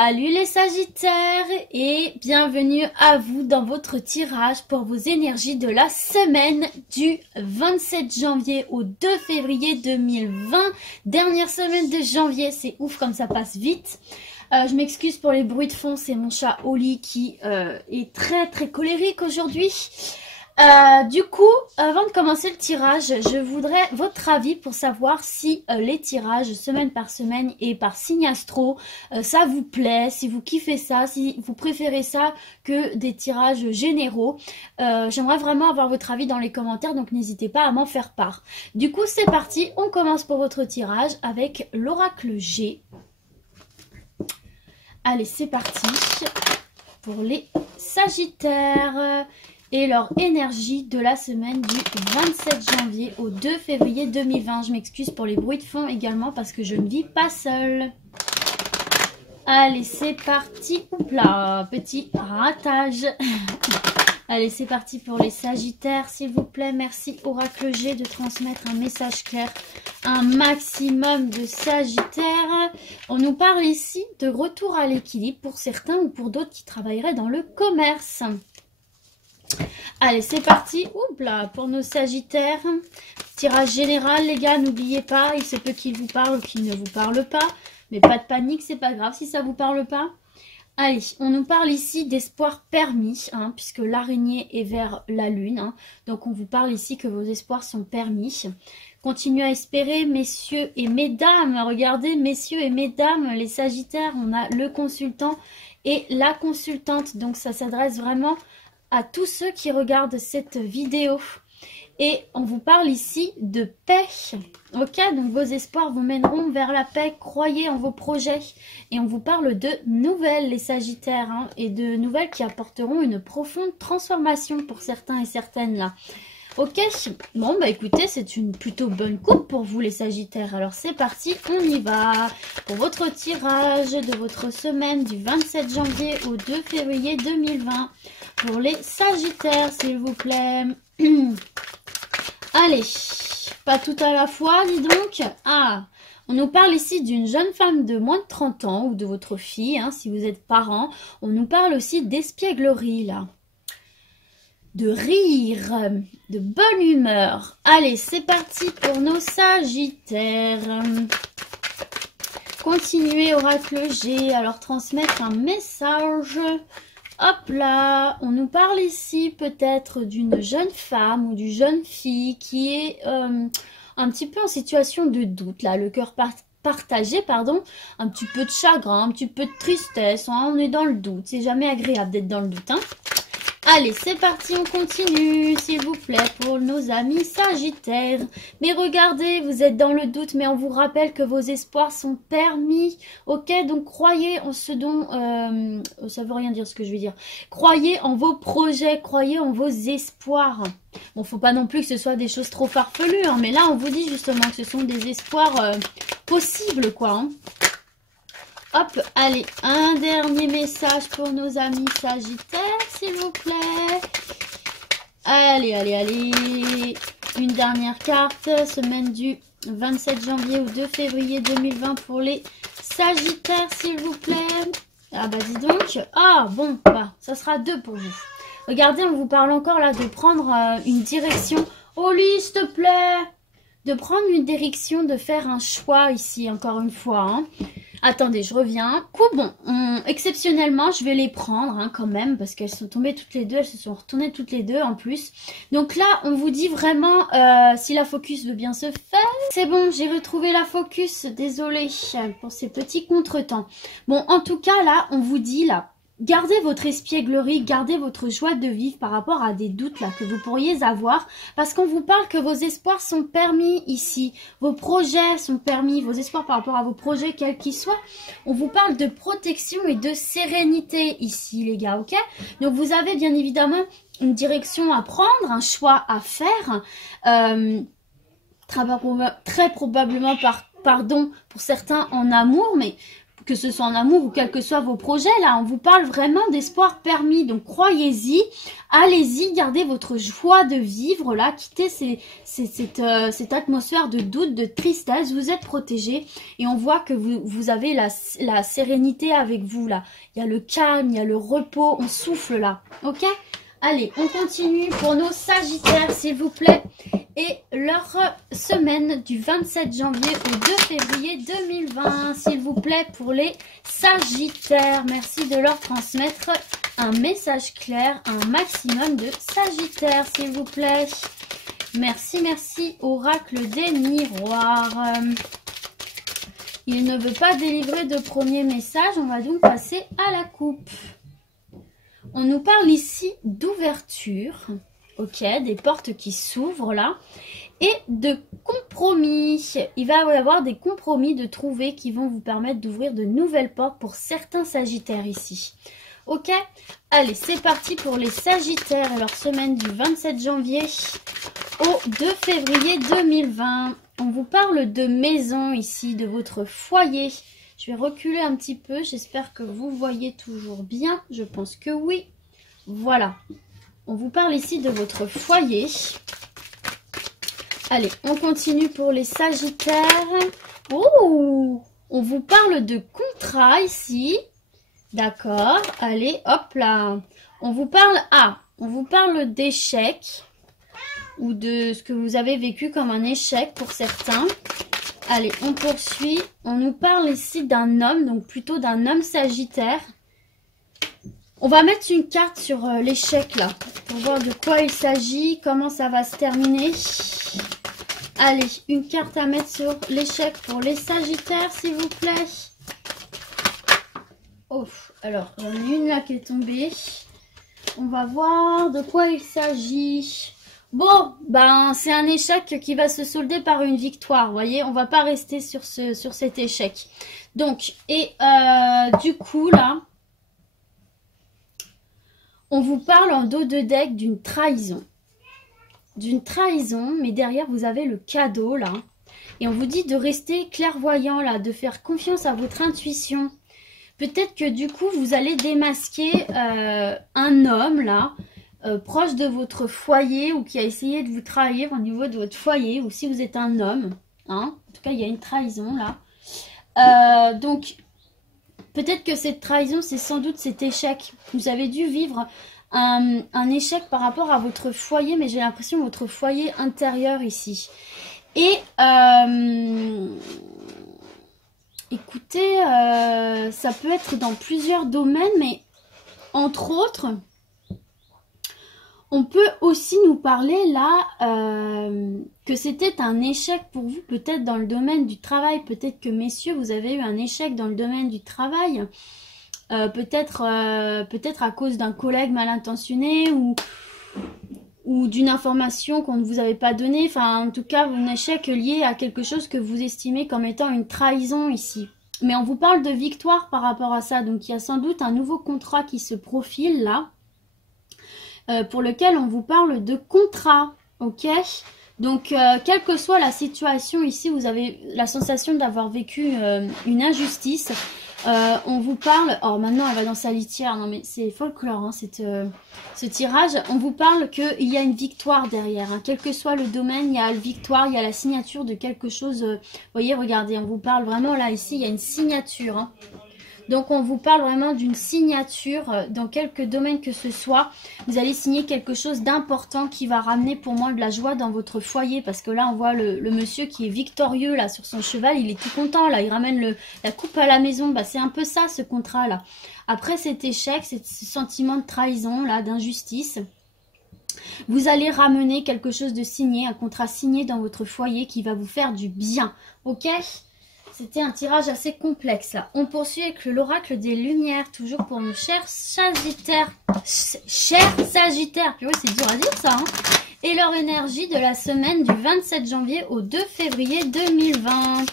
Salut les Sagittaires et bienvenue à vous dans votre tirage pour vos énergies de la semaine du 27 janvier au 2 février 2020. Dernière semaine de janvier, c'est ouf comme ça passe vite. Je m'excuse pour les bruits de fond, c'est mon chat Oli qui est très colérique aujourd'hui. Du coup, avant de commencer le tirage, je voudrais votre avis pour savoir si les tirages semaine par semaine et par signe astro, ça vous plaît, si vous kiffez ça, si vous préférez ça que des tirages généraux. J'aimerais vraiment avoir votre avis dans les commentaires, donc n'hésitez pas à m'en faire part. Du coup, c'est parti, on commence pour votre tirage avec l'oracle G. Allez, c'est parti pour les Sagittaires et leur énergie de la semaine du 27 janvier au 2 février 2020. Je m'excuse pour les bruits de fond également parce que je ne vis pas seule. Allez, c'est parti. Oupla, petit ratage. Allez, c'est parti pour les Sagittaires, s'il vous plaît. Merci Oracle G de transmettre un message clair. Un maximum de Sagittaires. On nous parle ici de retour à l'équilibre pour certains ou pour d'autres qui travailleraient dans le commerce. Allez, c'est parti. Oupla, pour nos Sagittaires. Tirage général, les gars, n'oubliez pas, il se peut qu'il vous parle ou qu'il ne vous parle pas. Mais pas de panique, c'est pas grave si ça vous parle pas. Allez, on nous parle ici d'espoir permis, hein, puisque l'araignée est vers la lune. Hein, donc on vous parle ici que vos espoirs sont permis. Continuez à espérer, messieurs et mesdames. Regardez, messieurs et mesdames, les Sagittaires, on a le consultant et la consultante. Donc ça s'adresse vraiment à tous ceux qui regardent cette vidéo. Et on vous parle ici de paix. Ok, donc vos espoirs vous mèneront vers la paix. Croyez en vos projets. Et on vous parle de nouvelles, les Sagittaires. Hein, et de nouvelles qui apporteront une profonde transformation pour certains et certaines là. Ok, bon bah écoutez, c'est une plutôt bonne coupe pour vous les Sagittaires. Alors c'est parti, on y va. Pour votre tirage de votre semaine du 27 janvier au 2 février 2020. Pour les Sagittaires, s'il vous plaît. Allez, pas tout à la fois, dis donc. Ah, on nous parle ici d'une jeune femme de moins de 30 ans ou de votre fille, hein, si vous êtes parent. On nous parle aussi d'espièglerie, là. De rire, de bonne humeur. Allez, c'est parti pour nos Sagittaires. Continuez, Oracle G, à leur transmettre un message. Hop là, on nous parle ici peut-être d'une jeune femme ou d'une jeune fille qui est un petit peu en situation de doute, là, le cœur partagé, pardon, un petit peu de chagrin, un petit peu de tristesse, hein, on est dans le doute, c'est jamais agréable d'être dans le doute, hein. Allez, c'est parti, on continue, s'il vous plaît, pour nos amis Sagittaires. Mais regardez, vous êtes dans le doute, mais on vous rappelle que vos espoirs sont permis. Ok, donc croyez en ce dont... ça veut rien dire ce que je vais dire. Croyez en vos projets, croyez en vos espoirs. Bon, faut pas non plus que ce soit des choses trop farfelues, hein, mais là, on vous dit justement que ce sont des espoirs possibles, quoi. Hein. Hop, allez, un dernier message pour nos amis Sagittaires, s'il vous plaît. Allez. Une dernière carte, semaine du 27 janvier au 2 février 2020 pour les Sagittaires, s'il vous plaît. Ah bah dis donc. Ah bon, bah ça sera 2 pour vous. Regardez, on vous parle encore là de prendre une direction. Oli, s'il te plaît. De prendre une direction, de faire un choix ici, encore une fois, hein. Attendez, je reviens. Bon, exceptionnellement, je vais les prendre hein, quand même parce qu'elles sont tombées toutes les deux. Elles se sont retournées toutes les deux en plus. Donc là, on vous dit vraiment si la focus veut bien se faire. C'est bon, j'ai retrouvé la focus. Désolée pour ces petits contretemps. Bon, en tout cas, là, on vous dit là. Gardez votre espièglerie, gardez votre joie de vivre par rapport à des doutes là que vous pourriez avoir parce qu'on vous parle que vos espoirs sont permis ici, vos projets sont permis, vos espoirs par rapport à vos projets quels qu'ils soient. On vous parle de protection et de sérénité ici les gars, ok? Donc vous avez bien évidemment une direction à prendre, un choix à faire, très probablement pardon pour certains en amour, mais que ce soit en amour ou quels que soient vos projets, là, on vous parle vraiment d'espoir permis. Donc, croyez-y, allez-y, gardez votre joie de vivre, là, quittez cette atmosphère de doute, de tristesse, vous êtes protégé et on voit que vous avez la sérénité avec vous, là. Il y a le calme, il y a le repos, on souffle, là, ok? Allez, on continue pour nos Sagittaires, s'il vous plaît. Et leur semaine du 27 janvier au 2 février 2020, s'il vous plaît, pour les Sagittaires. Merci de leur transmettre un message clair, un maximum de Sagittaires, s'il vous plaît. Merci, merci, oracle des miroirs. Il ne veut pas délivrer de premier message, on va donc passer à la coupe. On nous parle ici d'ouverture, ok, des portes qui s'ouvrent là, et de compromis. Il va y avoir des compromis de trouver qui vont vous permettre d'ouvrir de nouvelles portes pour certains Sagittaires ici. Ok, allez, c'est parti pour les Sagittaires et leur semaine du 27 janvier au 2 février 2020. On vous parle de maison ici, de votre foyer. Je vais reculer un petit peu, j'espère que vous voyez toujours bien. Je pense que oui. Voilà. On vous parle ici de votre foyer. Allez, on continue pour les Sagittaires. Oh, on vous parle de contrat ici. D'accord. Allez, hop là. On vous parle d'échec ou de ce que vous avez vécu comme un échec pour certains. Allez, on poursuit. On nous parle ici d'un homme, donc plutôt d'un homme Sagittaire. On va mettre une carte sur l'échec là, pour voir de quoi il s'agit, comment ça va se terminer. Allez, une carte à mettre sur l'échec pour les Sagittaires, s'il vous plaît. Oh, alors, j'en ai une là qui est tombée. On va voir de quoi il s'agit. Bon, ben c'est un échec qui va se solder par une victoire, vous voyez, on va pas rester sur cet échec. Donc, et du coup là, on vous parle en dos de deck d'une trahison. D'une trahison, mais derrière vous avez le cadeau là. Et on vous dit de rester clairvoyant là, de faire confiance à votre intuition. Peut-être que du coup vous allez démasquer un homme là, proche de votre foyer ou qui a essayé de vous trahir au niveau de votre foyer, ou si vous êtes un homme, hein, en tout cas il y a une trahison là. Donc peut-être que cette trahison c'est sans doute cet échec. Vous avez dû vivre un échec par rapport à votre foyer, mais j'ai l'impression votre foyer intérieur ici. Et écoutez, ça peut être dans plusieurs domaines, mais entre autres, on peut aussi nous parler là que c'était un échec pour vous, peut-être dans le domaine du travail. Peut-être que messieurs, vous avez eu un échec dans le domaine du travail. Peut-être à cause d'un collègue mal intentionné ou d'une information qu'on ne vous avait pas donnée. Enfin, en tout cas, un échec lié à quelque chose que vous estimez comme étant une trahison ici. Mais on vous parle de victoire par rapport à ça. Donc, il y a sans doute un nouveau contrat qui se profile là. Pour lequel on vous parle de contrat, ok? Donc, quelle que soit la situation ici, vous avez la sensation d'avoir vécu une injustice. On vous parle... Oh, maintenant, elle va dans sa litière. Non, mais c'est folklore, hein, ce tirage. On vous parle qu'il y a une victoire derrière. Hein. Quel que soit le domaine, il y a une victoire, il y a la signature de quelque chose. Vous voyez, regardez, on vous parle vraiment, là, ici, il y a une signature, hein. Donc, on vous parle vraiment d'une signature dans quelque domaine que ce soit. Vous allez signer quelque chose d'important qui va ramener pour moi de la joie dans votre foyer. Parce que là, on voit le monsieur qui est victorieux là sur son cheval. Il est tout content là. Il ramène la coupe à la maison. Bah, c'est un peu ça ce contrat là. Après cet échec, ce sentiment de trahison là, d'injustice, vous allez ramener quelque chose de signé, un contrat signé dans votre foyer qui va vous faire du bien. Ok ? C'était un tirage assez complexe là. On poursuit avec l'oracle des lumières, toujours pour nos chers Sagittaires. Chers Sagittaires, puis ouais, c'est dur à dire ça. Hein. Et leur énergie de la semaine du 27 janvier au 2 février 2020.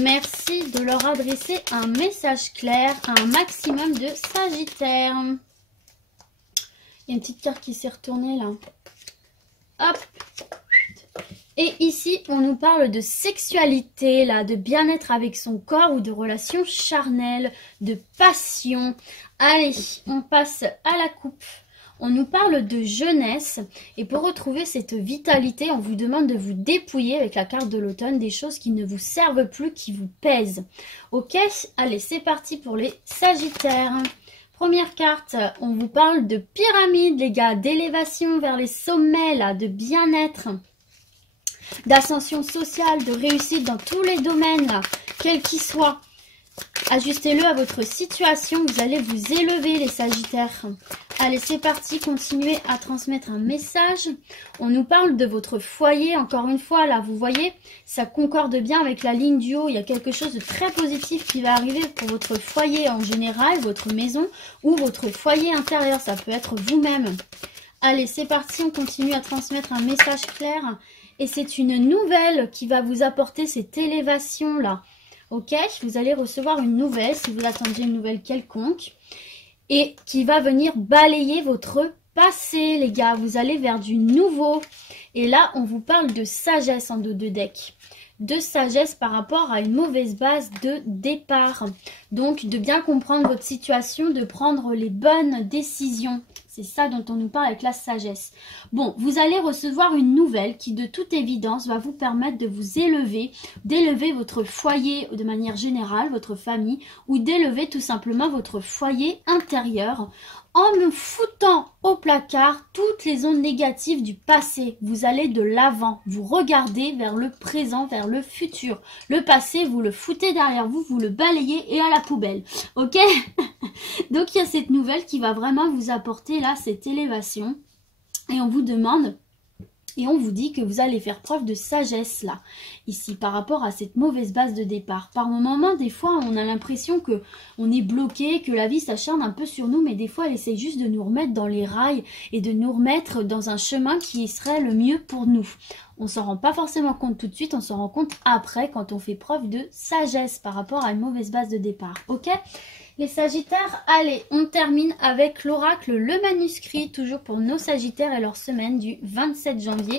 Merci de leur adresser un message clair à un maximum de Sagittaires. Il y a une petite carte qui s'est retournée là. Hop. Et ici, on nous parle de sexualité, là, de bien-être avec son corps ou de relations charnelles, de passion. Allez, on passe à la coupe. On nous parle de jeunesse et pour retrouver cette vitalité, on vous demande de vous dépouiller avec la carte de l'automne des choses qui ne vous servent plus, qui vous pèsent. Ok, allez, c'est parti pour les Sagittaires. Première carte, on vous parle de pyramide, les gars, d'élévation vers les sommets, là, de bien-être, d'ascension sociale, de réussite dans tous les domaines, là, quels qu'ils soient. Ajustez-le à votre situation, vous allez vous élever les Sagittaires. Allez, c'est parti, continuez à transmettre un message. On nous parle de votre foyer, encore une fois, là, vous voyez, ça concorde bien avec la ligne du haut. Il y a quelque chose de très positif qui va arriver pour votre foyer en général, votre maison ou votre foyer intérieur, ça peut être vous-même. Allez, c'est parti, on continue à transmettre un message clair. Et c'est une nouvelle qui va vous apporter cette élévation-là. Ok, vous allez recevoir une nouvelle, si vous attendiez une nouvelle quelconque, et qui va venir balayer votre passé, les gars. Vous allez vers du nouveau. Et là, on vous parle de sagesse en dos de deck. De sagesse par rapport à une mauvaise base de départ. Donc, de bien comprendre votre situation, de prendre les bonnes décisions. C'est ça dont on nous parle avec la sagesse. Bon, vous allez recevoir une nouvelle qui, de toute évidence, va vous permettre de vous élever, d'élever votre foyer de manière générale, votre famille, ou d'élever tout simplement votre foyer intérieur en me foutant au placard toutes les ondes négatives du passé. Vous allez de l'avant, vous regardez vers le présent, vers le futur. Le passé, vous le foutez derrière vous, vous le balayez et à la poubelle. Ok? Donc il y a cette nouvelle qui va vraiment vous apporter là cette élévation. Et on vous demande... Et on vous dit que vous allez faire preuve de sagesse là, ici, par rapport à cette mauvaise base de départ. Par moment, des fois, on a l'impression que on est bloqué, que la vie s'acharne un peu sur nous, mais des fois, elle essaie juste de nous remettre dans les rails et de nous remettre dans un chemin qui serait le mieux pour nous. On s'en rend pas forcément compte tout de suite, on s'en rend compte après quand on fait preuve de sagesse par rapport à une mauvaise base de départ. Ok ? Les Sagittaires, allez, on termine avec l'oracle, le manuscrit, toujours pour nos Sagittaires et leur semaine du 27 janvier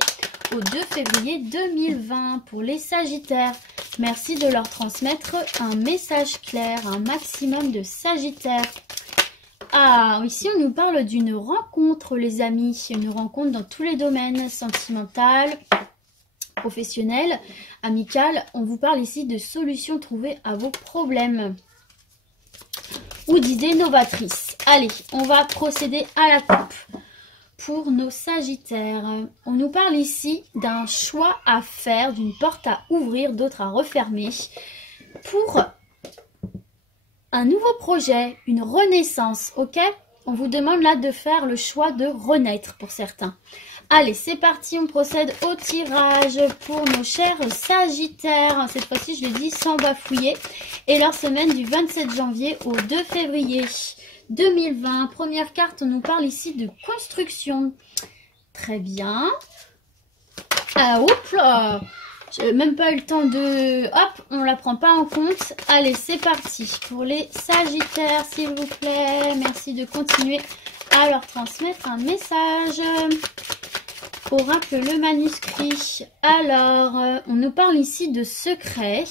au 2 février 2020. Pour les Sagittaires, merci de leur transmettre un message clair, un maximum de Sagittaires. Ah, ici on nous parle d'une rencontre, les amis, une rencontre dans tous les domaines, sentimental, professionnel, amical. On vous parle ici de solutions trouvées à vos problèmes. Ou d'idées novatrices. Allez, on va procéder à la coupe. Pour nos Sagittaires, on nous parle ici d'un choix à faire, d'une porte à ouvrir, d'autres à refermer. Pour un nouveau projet, une renaissance, ok? On vous demande là de faire le choix de renaître pour certains. Allez, c'est parti, on procède au tirage pour nos chers Sagittaires. Cette fois-ci, je le dis sans bafouiller. Et leur semaine du 27 janvier au 2 février 2020. Première carte, on nous parle ici de construction. Très bien. Ah, oups là, j'ai même pas eu le temps de... Hop, on la prend pas en compte. Allez, c'est parti. Pour les Sagittaires, s'il vous plaît, merci de continuer à leur transmettre un message. Oracle, le manuscrit. Alors, on nous parle ici de secrets.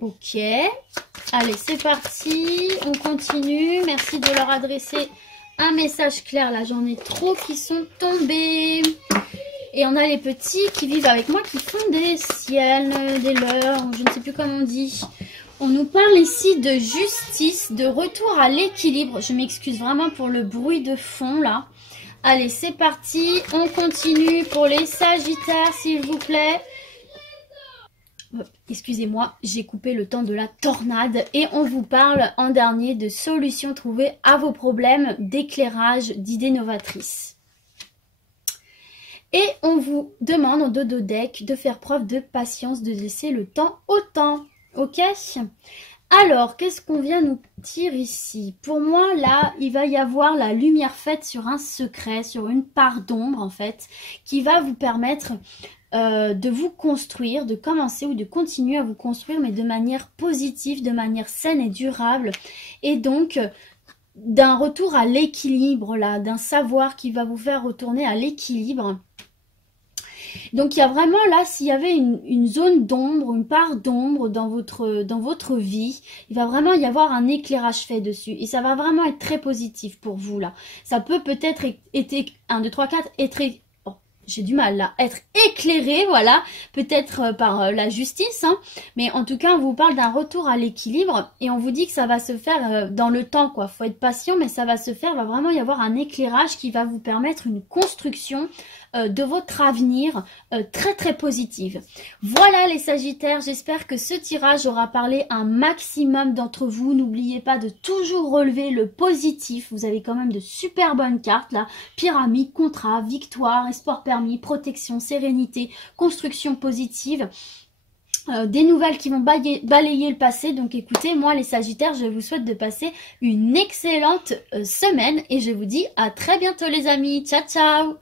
Ok. Allez, c'est parti. On continue. Merci de leur adresser un message clair. Là, j'en ai trop qui sont tombés. Et on a les petits qui vivent avec moi, qui font des ciels, des leurs, je ne sais plus comment on dit. On nous parle ici de justice, de retour à l'équilibre. Je m'excuse vraiment pour le bruit de fond, là. Allez, c'est parti. On continue pour les Sagittaires, s'il vous plaît. Excusez-moi, j'ai coupé le temps de la tornade. Et on vous parle en dernier de solutions trouvées à vos problèmes, d'éclairage, d'idées novatrices. Et on vous demande en dodo deck de faire preuve de patience, de laisser le temps au temps. Ok? Alors, qu'est-ce qu'on vient nous dire ici? Pour moi, là, il va y avoir la lumière faite sur un secret, sur une part d'ombre, en fait, qui va vous permettre de vous construire, de commencer ou de continuer à vous construire, mais de manière positive, de manière saine et durable. Et donc, d'un retour à l'équilibre, là, d'un savoir qui va vous faire retourner à l'équilibre. Donc il y a vraiment là, s'il y avait une zone d'ombre, une part d'ombre dans votre vie, il va vraiment y avoir un éclairage fait dessus. Et ça va vraiment être très positif pour vous là. Ça peut peut-être être 1, 2, 3, 4, être... Oh, j'ai du mal là, être éclairé, voilà, peut-être par la justice, hein, mais en tout cas on vous parle d'un retour à l'équilibre et on vous dit que ça va se faire dans le temps, quoi. Faut être patient, mais ça va se faire, il va vraiment y avoir un éclairage qui va vous permettre une construction de votre avenir très très positive. Voilà les Sagittaires, j'espère que ce tirage aura parlé un maximum d'entre vous. N'oubliez pas de toujours relever le positif, vous avez quand même de super bonnes cartes là, pyramide, contrat, victoire, espoir permis, protection, sérénité, construction positive. Des nouvelles qui vont balayer le passé. Donc écoutez, moi les Sagittaires, je vous souhaite de passer une excellente semaine et je vous dis à très bientôt les amis. Ciao ciao.